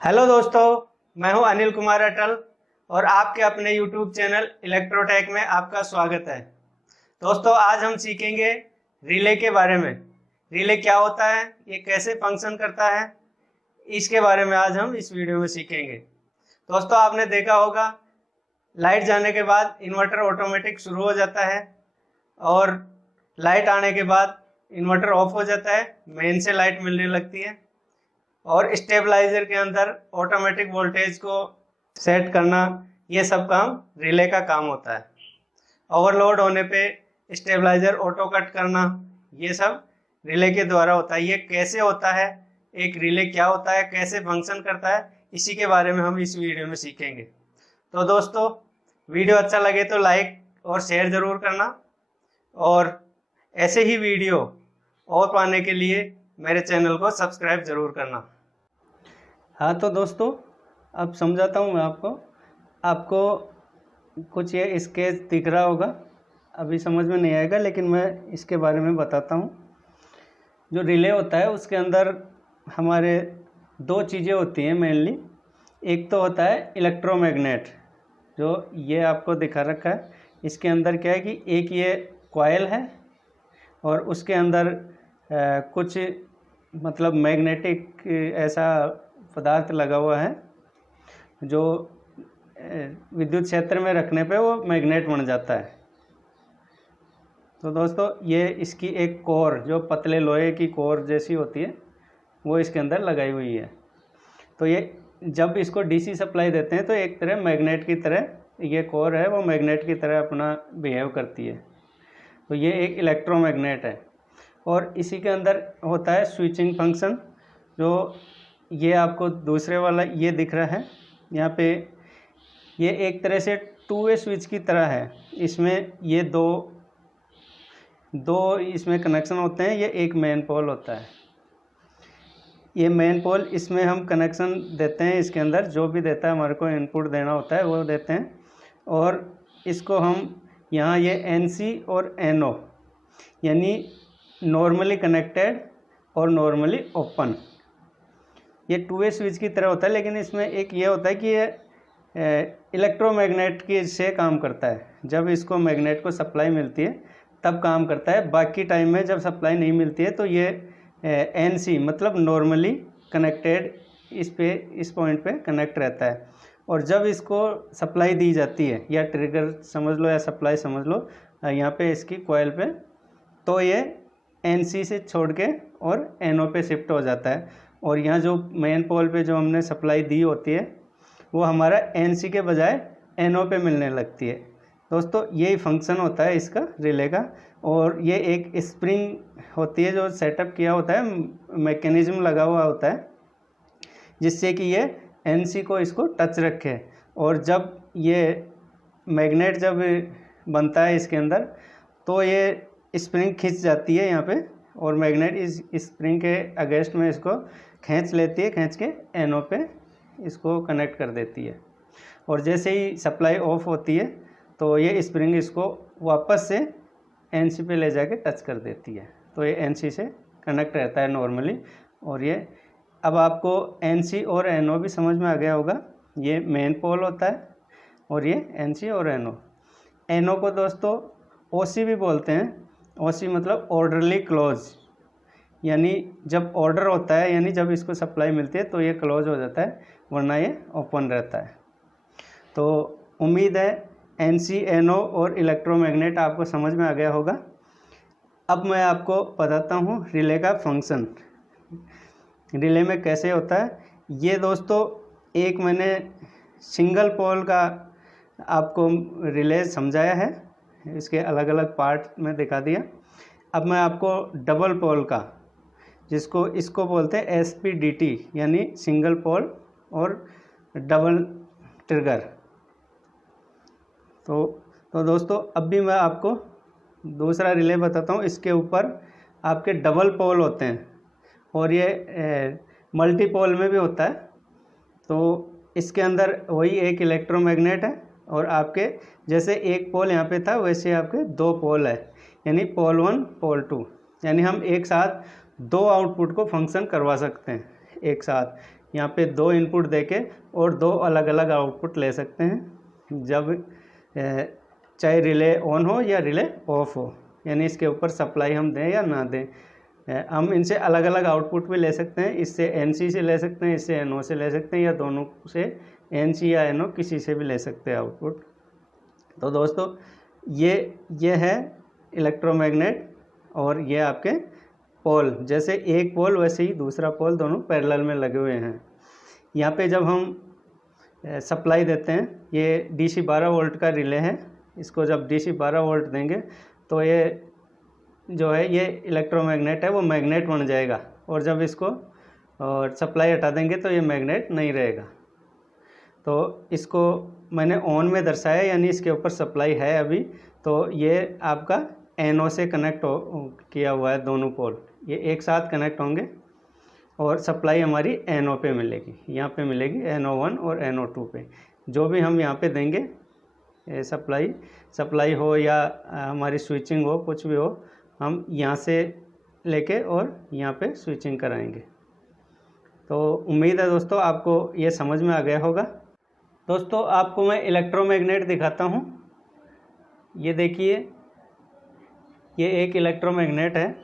Hello दोस्तों, मैं हूं अनिल कुमार अटल और आपके अपने YouTube चैनल इलेक्ट्रोटेक में आपका स्वागत है। दोस्तों, आज हम सीखेंगे रिले के बारे में। रिले क्या होता है, ये कैसे फंक्शन करता है, इसके बारे में आज हम इस वीडियो में सीखेंगे। दोस्तों, आपने देखा होगा लाइट जाने के बाद इन्वर्टर ऑटोमेटिक शुरू हो जाता है और लाइट आने के बाद इन्वर्टर ऑफ हो जाता है, मेन से लाइट मिलने लगती है और स्टेबलाइजर के अंदर ऑटोमेटिक वोल्टेज को सेट करना, ये सब काम रिले का काम होता है। ओवरलोड होने पे स्टेबलाइजर ऑटो कट करना, ये सब रिले के द्वारा होता है। ये कैसे होता है, एक रिले क्या होता है, कैसे फंक्शन करता है, इसी के बारे में हम इस वीडियो में सीखेंगे। तो दोस्तों, वीडियो अच्छा लगे तो लाइक और शेयर ज़रूर करना और ऐसे ही वीडियो और पाने के लिए मेरे चैनल को सब्सक्राइब ज़रूर करना। हाँ तो दोस्तों, अब समझाता हूँ मैं आपको कुछ ये स्केच दिख रहा होगा, अभी समझ में नहीं आएगा लेकिन मैं इसके बारे में बताता हूँ। जो रिले होता है उसके अंदर हमारे दो चीज़ें होती हैं मेनली। एक तो होता है इलेक्ट्रोमैग्नेट, जो ये आपको दिखा रखा है। इसके अंदर क्या है कि एक ये कॉइल है और उसके अंदर कुछ मतलब मैग्नेटिक ऐसा पदार्थ लगा हुआ है जो विद्युत क्षेत्र में रखने पे वो मैग्नेट बन जाता है। तो दोस्तों, ये इसकी एक कोर, जो पतले लोहे की कोर जैसी होती है, वो इसके अंदर लगाई हुई है। तो ये जब इसको डीसी सप्लाई देते हैं तो एक तरह मैग्नेट की तरह ये कोर है, वो मैग्नेट की तरह अपना बिहेव करती है। तो ये एक इलेक्ट्रोमैग्नेट है और इसी के अंदर होता है स्विचिंग फंक्शन। जो ये आपको दूसरे वाला ये दिख रहा है यहाँ पे, ये एक तरह से टू वे स्विच की तरह है। इसमें ये दो इसमें कनेक्शन होते हैं। ये एक मेन पोल होता है, ये मेन पोल, इसमें हम कनेक्शन देते हैं। इसके अंदर जो भी देता है, हमारे को इनपुट देना होता है, वो देते हैं। और इसको हम यहाँ ये NC और NO यानी नॉर्मली कनेक्टेड और नॉर्मली ओपन, ये टू वे स्विच की तरह होता है। लेकिन इसमें एक ये होता है कि ये इलेक्ट्रोमैग्नेट की से काम करता है। जब इसको मैग्नेट को सप्लाई मिलती है तब काम करता है, बाकी टाइम में जब सप्लाई नहीं मिलती है तो ये NC मतलब नॉर्मली कनेक्टेड इस पॉइंट पे कनेक्ट रहता है। और जब इसको सप्लाई दी जाती है, या ट्रिगर समझ लो या सप्लाई समझ लो, यहाँ पे इसकी कॉइल पे, तो ये NC से छोड़ के और NO पे शिफ्ट हो जाता है। और यहाँ जो मेन पोल पे जो हमने सप्लाई दी होती है वो हमारा NC के बजाय NO पे मिलने लगती है। दोस्तों, यही फंक्शन होता है इसका, रिले का। और ये एक स्प्रिंग होती है जो सेटअप किया होता है, मैकेनिज्म लगा हुआ होता है जिससे कि ये NC को इसको टच रखे। और जब ये मैग्नेट जब बनता है इसके अंदर तो ये स्प्रिंग खिंच जाती है यहाँ पे, और मैग्नेट इस स्प्रिंग के अगेंस्ट में इसको खींच लेती है, खींच के NO पे इसको कनेक्ट कर देती है। और जैसे ही सप्लाई ऑफ होती है तो ये स्प्रिंग इसको वापस से NC पे ले जाके टच कर देती है। तो ये NC से कनेक्ट रहता है नॉर्मली। और ये अब आपको NC और NO भी समझ में आ गया होगा। ये मेन पोल होता है और ये NC और NO को दोस्तों OC भी बोलते हैं। OC मतलब ऑर्डरली क्लोज, यानी जब ऑर्डर होता है, यानी जब इसको सप्लाई मिलती है तो ये क्लोज हो जाता है, वरना ये ओपन रहता है। तो उम्मीद है NC, NO और इलेक्ट्रोमैग्नेट आपको समझ में आ गया होगा। अब मैं आपको बताता हूँ रिले का फंक्शन, रिले में कैसे होता है। ये दोस्तों, एक मैंने सिंगल पोल का आपको रिले समझाया है, इसके अलग अलग पार्ट में दिखा दिया। अब मैं आपको डबल पोल का, इसको बोलते हैं SPDT यानी सिंगल पोल और डबल ट्रिगर। तो दोस्तों, अब भी मैं आपको दूसरा रिले बताता हूँ। इसके ऊपर आपके डबल पोल होते हैं और ये मल्टी पोल में भी होता है। तो इसके अंदर वही एक इलेक्ट्रोमैग्नेट है और आपके जैसे एक पोल यहाँ पे था वैसे आपके दो पोल है, यानी पोल 1 पोल 2, यानी हम एक साथ दो आउटपुट को फंक्शन करवा सकते हैं एक साथ। यहाँ पे 2 इनपुट देके और 2 अलग अलग आउटपुट ले सकते हैं जब चाहे रिले ऑन हो या रिले ऑफ हो, यानी इसके ऊपर सप्लाई हम दें या ना दें। हम इनसे अलग अलग आउटपुट भी ले सकते हैं, इससे NC से ले सकते हैं, इससे NO से ले सकते हैं, या दोनों से NC या NO किसी से भी ले सकते हैं आउटपुट। तो दोस्तों ये है इलेक्ट्रोमैग्नेट, और ये आपके पोल, जैसे एक पोल वैसे ही दूसरा पोल दोनों पैरेलल में लगे हुए हैं। यहाँ पे जब हम सप्लाई देते हैं, ये DC 12 वोल्ट का रिले है, इसको जब DC 12 वोल्ट देंगे तो ये जो है ये इलेक्ट्रोमैग्नेट है वो मैग्नेट बन जाएगा, और जब इसको और सप्लाई हटा देंगे तो ये मैग्नेट नहीं रहेगा। तो इसको मैंने ऑन में दर्शाया, यानी इसके ऊपर सप्लाई है अभी, तो ये आपका NO से कनेक्ट किया हुआ है, दोनों पोल ये एक साथ कनेक्ट होंगे और सप्लाई हमारी NO पे मिलेगी, यहाँ पे मिलेगी NO1 और NO2 पे। जो भी हम यहाँ पे देंगे सप्लाई हो या हमारी स्विचिंग हो, कुछ भी हो, हम यहाँ से लेके और यहाँ पे स्विचिंग कराएंगे। तो उम्मीद है दोस्तों आपको ये समझ में आ गया होगा। दोस्तों आपको मैं इलेक्ट्रोमैग्नेट दिखाता हूँ। ये देखिए, ये एक इलेक्ट्रोमैग्नेट है।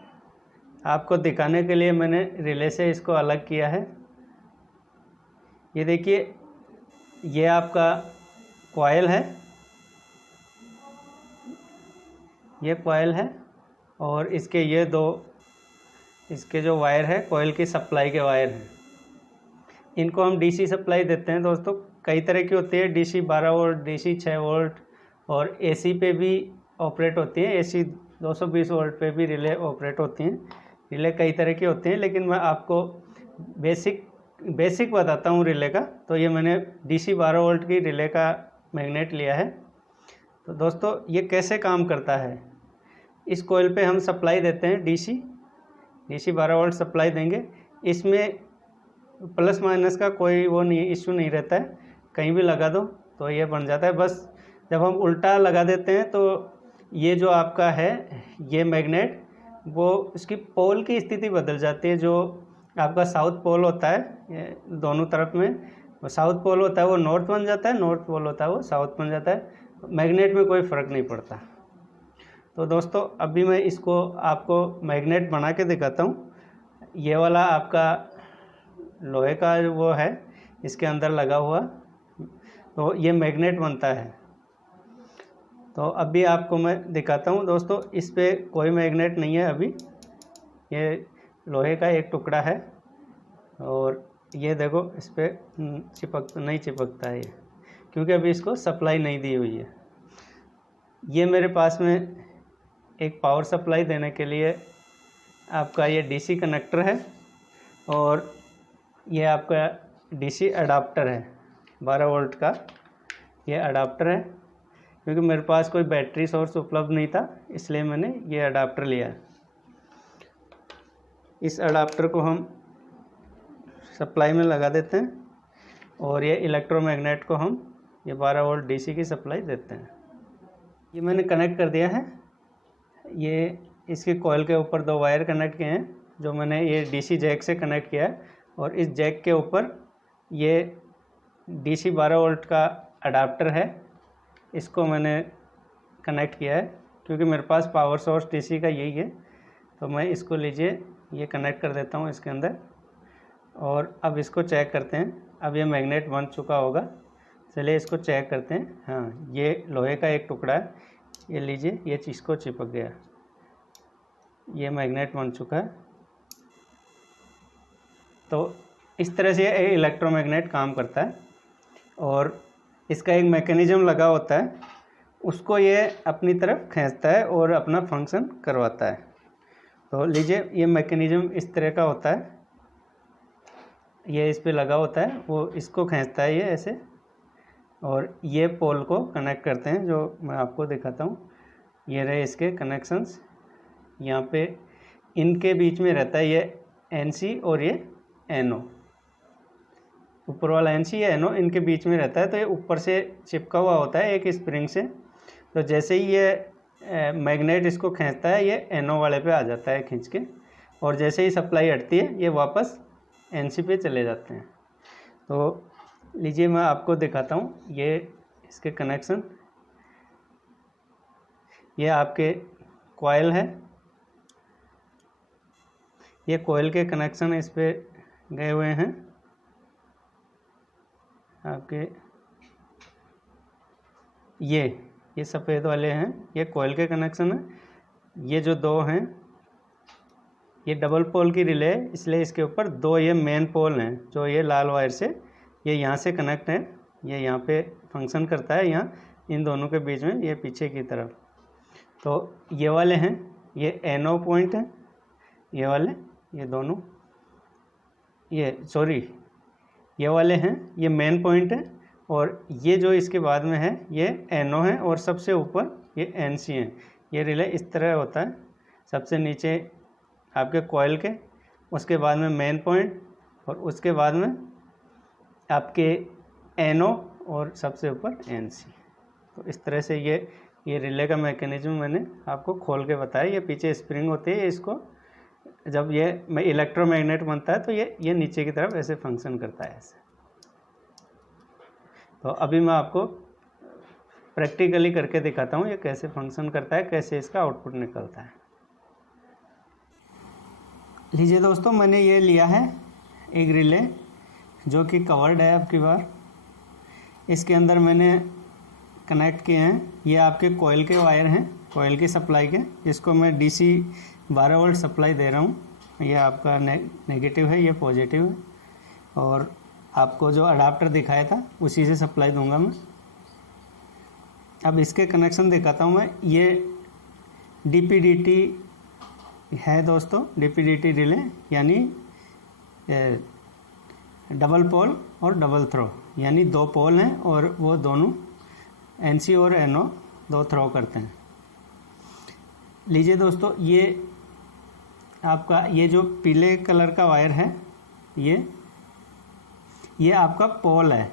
आपको दिखाने के लिए मैंने रिले से इसको अलग किया है। ये देखिए, ये आपका कॉइल है, ये कॉइल है, और इसके ये 2 इसके जो वायर है कॉइल की सप्लाई के वायर हैं। इनको हम DC सप्लाई देते हैं दोस्तों। कई तरह की होती है, DC 12 वोल्ट, DC 6 वोल्ट, और AC पे भी ऑपरेट होती हैं। AC 220 वोल्ट पे भी रिले ऑपरेट होती हैं। रिले कई तरह की होती हैं, लेकिन मैं आपको बेसिक बताता हूँ रिले का। तो ये मैंने DC 12 वोल्ट की रिले का मैग्नेट लिया है। तो दोस्तों ये कैसे काम करता है, इस कॉइल पे हम सप्लाई देते हैं, DC 12 वोल्ट सप्लाई देंगे। इसमें प्लस माइनस का कोई वो नहीं, इश्यू नहीं रहता है, कहीं भी लगा दो तो ये बन जाता है। बस जब हम उल्टा लगा देते हैं तो ये जो आपका है ये मैग्नेट, वो इसकी पोल की स्थिति बदल जाती है। जो आपका साउथ पोल होता है, ये दोनों तरफ में वो साउथ पोल होता है वो नॉर्थ बन जाता है, नॉर्थ पोल होता है वो साउथ बन जाता है। मैग्नेट में कोई फ़र्क नहीं पड़ता। तो दोस्तों अभी मैं इसको आपको मैग्नेट बना के दिखाता हूँ। ये वाला आपका लोहे का वो है, इसके अंदर लगा हुआ, तो ये मैग्नेट बनता है। तो अभी आपको मैं दिखाता हूँ दोस्तों, इस पे कोई मैग्नेट नहीं है अभी, ये लोहे का एक टुकड़ा है, और ये देखो इस पर नहीं चिपकता है ये, क्योंकि अभी इसको सप्लाई नहीं दी हुई है। ये मेरे पास में एक पावर सप्लाई देने के लिए आपका ये DC कनेक्टर है, और ये आपका DC अडाप्टर है, 12 वोल्ट का ये अडाप्टर है। क्योंकि मेरे पास कोई बैटरी सोर्स उपलब्ध नहीं था, इसलिए मैंने ये अडाप्टर लिया। इस अडाप्टर को हम सप्लाई में लगा देते हैं, और ये इलेक्ट्रोमैग्नेट को हम ये 12 वोल्ट DC की सप्लाई देते हैं। ये मैंने कनेक्ट कर दिया है। ये इसके कॉइल के ऊपर 2 वायर कनेक्ट किए हैं, जो मैंने ये DC जैक से कनेक्ट किया है, और इस जैक के ऊपर ये DC 12 वोल्ट का अडाप्टर है, इसको मैंने कनेक्ट किया है। क्योंकि मेरे पास पावर सोर्स DC का यही है, तो मैं इसको लीजिए ये कनेक्ट कर देता हूँ इसके अंदर, और अब इसको चेक करते हैं। अब ये मैग्नेट बन चुका होगा, चलिए इसको चेक करते हैं। हाँ, ये लोहे का एक टुकड़ा है, ये लीजिए, ये चीज़ को चिपक गया, ये मैग्नेट बन चुका है। तो इस तरह से इलेक्ट्रोमैग्नेट काम करता है, और इसका एक मैकेनिज़्म लगा होता है, उसको ये अपनी तरफ खींचता है और अपना फंक्शन करवाता है। तो लीजिए, ये मैकेनिज़्म इस तरह का होता है, ये इस पे लगा होता है, वो इसको खींचता है ये ऐसे, और ये पोल को कनेक्ट करते हैं, जो मैं आपको दिखाता हूँ। ये रहे इसके कनेक्शंस, यहाँ पे इनके बीच में रहता है ये NC और ये NO, ऊपर वाला NC या NO इनके बीच में रहता है। तो ये ऊपर से चिपका हुआ होता है एक स्प्रिंग से। तो जैसे ही ये मैग्नेट इसको खींचता है, ये NO वाले पे आ जाता है खींच के, और जैसे ही सप्लाई हटती है ये वापस NC पे चले जाते हैं। तो लीजिए मैं आपको दिखाता हूँ ये इसके कनेक्शन। ये आपके कॉइल है, ये कॉइल के कनेक्शन इस पे गए हुए हैं आपके। ये सफ़ेद वाले हैं, ये कॉइल के कनेक्शन है। ये जो दो हैं ये डबल पोल की रिले है, इसलिए इसके ऊपर दो ये मेन पोल हैं जो ये लाल वायर से ये यहाँ से कनेक्ट है। ये यहाँ पे फंक्शन करता है, यहाँ इन दोनों के बीच में, ये पीछे की तरफ। तो ये वाले हैं, ये NO पॉइंट है, ये वाले, ये दोनों, ये वाले हैं, ये मेन पॉइंट है। और ये जो इसके बाद में है ये NO है, और सबसे ऊपर ये NC है। ये रिले इस तरह होता है, सबसे नीचे आपके कॉइल के, उसके बाद में मेन पॉइंट, और उसके बाद में आपके NO, और सबसे ऊपर NC। तो इस तरह से ये रिले का मैकेनिज्म मैंने आपको खोल के बताया। ये पीछे स्प्रिंग होती है, इसको जब ये इलेक्ट्रोमैग्नेट बनता है तो ये नीचे की तरफ ऐसे फंक्शन करता है ऐसे। तो अभी मैं आपको प्रैक्टिकली करके दिखाता हूँ ये कैसे फंक्शन करता है, कैसे इसका आउटपुट निकलता है। लीजिए दोस्तों, मैंने ये लिया है एक रिले जो कि कवर्ड है आपकी बार। इसके अंदर मैंने कनेक्ट किए हैं, ये आपके कॉइल के वायर हैं, कॉइल की सप्लाई के, जिसको मैं DC 12 वोल्ट सप्लाई दे रहा हूँ। ये आपका नेगेटिव है, ये पॉजिटिव है, और आपको जो अडाप्टर दिखाया था उसी से सप्लाई दूंगा मैं। अब इसके कनेक्शन दिखाता हूँ मैं। ये DP-DT है दोस्तों, DP-DT रिले, यानी डबल पोल और डबल थ्रो, यानी दो पोल हैं और वो दोनों NC और NO दो थ्रो करते हैं। लीजिए दोस्तों, ये आपका ये जो पीले कलर का वायर है, ये आपका पोल है,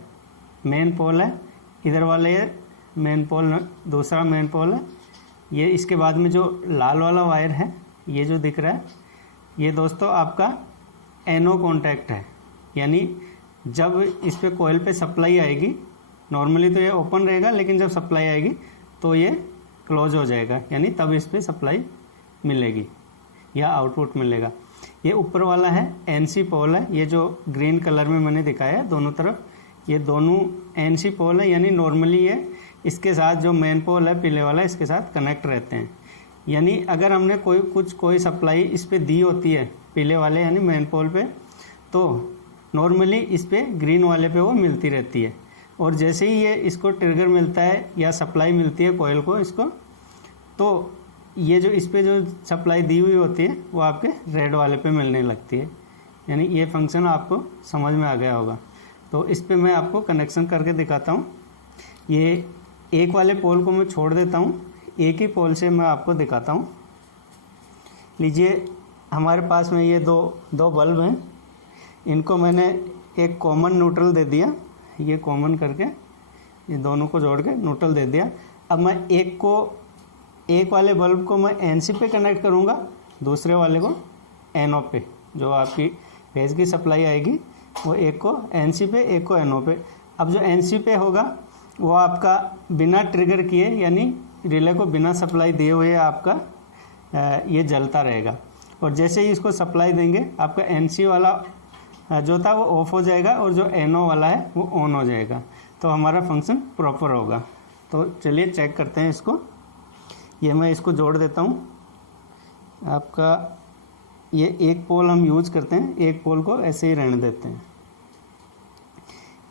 मेन पोल है। इधर वाले ये मेन पोल, दूसरा मेन पोल है। ये इसके बाद में जो लाल वाला वायर है, ये जो दिख रहा है, ये दोस्तों आपका NO कॉन्टैक्ट है। यानी जब इस पे कॉइल पे सप्लाई आएगी, नॉर्मली तो ये ओपन रहेगा, लेकिन जब सप्लाई आएगी तो ये क्लोज हो जाएगा, यानी तब इस पे सप्लाई मिलेगी या आउटपुट मिलेगा। ये ऊपर वाला है NC पोल है, ये जो ग्रीन कलर में मैंने दिखाया है दोनों तरफ, ये दोनों NC पोल है। यानी नॉर्मली ये इसके साथ जो मेन पोल है पीले वाला, इसके साथ कनेक्ट रहते हैं। यानी अगर हमने कोई सप्लाई इस पे दी होती है पीले वाले यानी मेन पोल पे, तो नॉर्मली इस पे ग्रीन वाले पे वो मिलती रहती है। और जैसे ही ये इसको ट्रिगर मिलता है या सप्लाई मिलती है कॉइल को इसको, तो ये जो इस पे जो सप्लाई दी हुई होती है वो आपके रेड वाले पे मिलने लगती है। यानी ये फंक्शन आपको समझ में आ गया होगा। तो इस पे मैं आपको कनेक्शन करके दिखाता हूँ। ये एक वाले पोल को मैं छोड़ देता हूँ, एक ही पोल से मैं आपको दिखाता हूँ। लीजिए, हमारे पास में ये दो बल्ब हैं, इनको मैंने एक कॉमन न्यूट्रल दे दिया। ये कॉमन करके ये दोनों को जोड़ के न्यूट्रल दे दिया। अब मैं एक वाले बल्ब को मैं NC पे कनेक्ट करूँगा, दूसरे वाले को NO पे। जो आपकी फेज की सप्लाई आएगी वो एक को NC पे, एक को NO पे। अब जो NC पे होगा वो आपका बिना ट्रिगर किए, यानी रिले को बिना सप्लाई दिए हुए आपका ये जलता रहेगा। और जैसे ही इसको सप्लाई देंगे आपका NC वाला जो था वो ऑफ हो जाएगा, और जो NO वाला है वो ऑन हो जाएगा। तो हमारा फंक्शन प्रॉपर होगा। तो चलिए चेक करते हैं इसको। ये मैं इसको जोड़ देता हूँ। आपका ये एक पोल हम यूज करते हैं, एक पोल को ऐसे ही रहने देते हैं।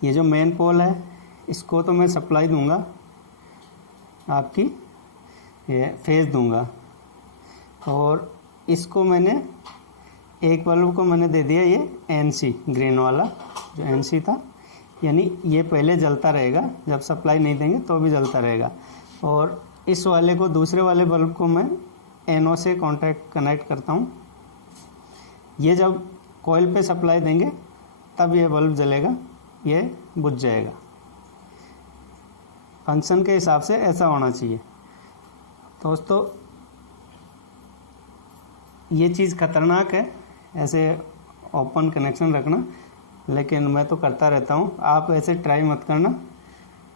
ये जो मेन पोल है इसको तो मैं सप्लाई दूंगा, आपकी ये फेज दूंगा, और इसको मैंने एक बल्ब को मैंने दे दिया ये NC ग्रीन वाला जो NC था। यानी ये पहले जलता रहेगा, जब सप्लाई नहीं देंगे तो भी जलता रहेगा। और इस वाले को, दूसरे वाले बल्ब को मैं NO से कनेक्ट करता हूँ। ये जब कॉइल पे सप्लाई देंगे तब ये बल्ब जलेगा, ये बुझ जाएगा। फंक्शन के हिसाब से ऐसा होना चाहिए दोस्तों। ये चीज़ खतरनाक है, ऐसे ओपन कनेक्शन रखना। लेकिन मैं तो करता रहता हूँ। आप ऐसे ट्राई मत करना,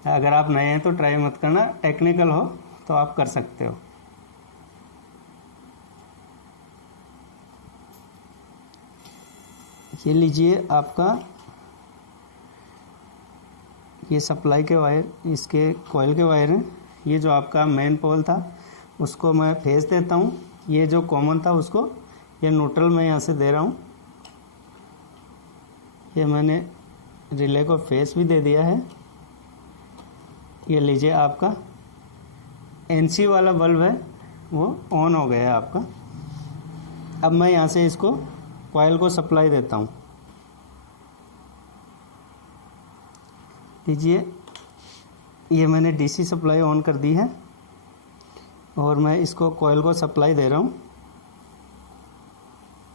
अगर आप नए हैं तो ट्राई मत करना, टेक्निकल हो तो आप कर सकते हो। ये लीजिए आपका ये सप्लाई के वायर, इसके कॉइल के वायर हैं। ये जो आपका मेन पोल था उसको मैं फेस देता हूँ, ये जो कॉमन था उसको ये न्यूट्रल मैं यहाँ से दे रहा हूँ। ये मैंने रिले को फेस भी दे दिया है। ये लीजिए आपका एनसी वाला बल्ब है वो ऑन हो गया है आपका। अब मैं यहाँ से इसको कॉइल को सप्लाई देता हूँ। लीजिए ये मैंने डीसी सप्लाई ऑन कर दी है और मैं इसको कॉइल को सप्लाई दे रहा हूँ।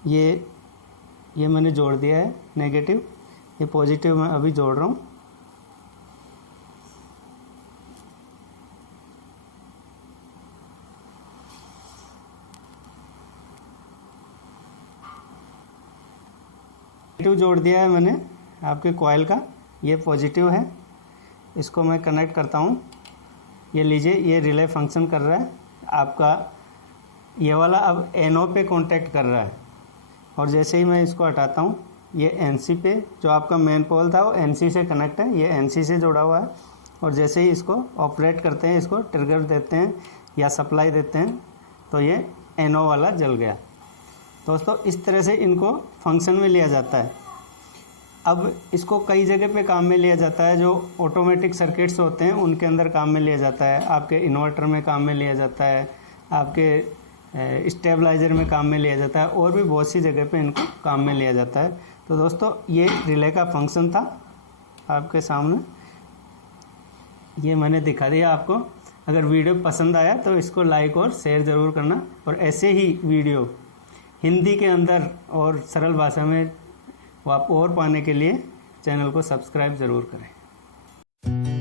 ये मैंने जोड़ दिया है नेगेटिव, ये पॉजिटिव मैं अभी जोड़ रहा हूँ। नेगेटिव जोड़ दिया है मैंने आपके कॉइल का, ये पॉजिटिव है। इसको मैं कनेक्ट करता हूँ। ये लीजिए ये रिले फंक्शन कर रहा है आपका, ये वाला अब एनओ पे कांटेक्ट कर रहा है। और जैसे ही मैं इसको हटाता हूँ ये एनसी पे, जो आपका मेन पोल था वो एनसी से कनेक्ट है, ये एनसी से जुड़ा हुआ है। और जैसे ही इसको ऑपरेट करते हैं, इसको ट्रिगर देते हैं या सप्लाई देते हैं तो ये एनओ वाला जल गया। दोस्तों इस तरह से इनको फंक्शन में लिया जाता है। अब इसको कई जगह पे काम में लिया जाता है, जो ऑटोमेटिक सर्किट्स होते हैं उनके अंदर काम में लिया जाता है, आपके इन्वर्टर में काम में लिया जाता है, आपके स्टेबलाइज़र में काम में लिया जाता है, और भी बहुत सी जगह पे इनको काम में लिया जाता है। तो दोस्तों ये रिले का फंक्शन था आपके सामने, ये मैंने दिखा दिया आपको। अगर वीडियो पसंद आया तो इसको लाइक और शेयर ज़रूर करना, और ऐसे ही वीडियो हिंदी के अंदर और सरल भाषा में आप और पाने के लिए चैनल को सब्सक्राइब ज़रूर करें।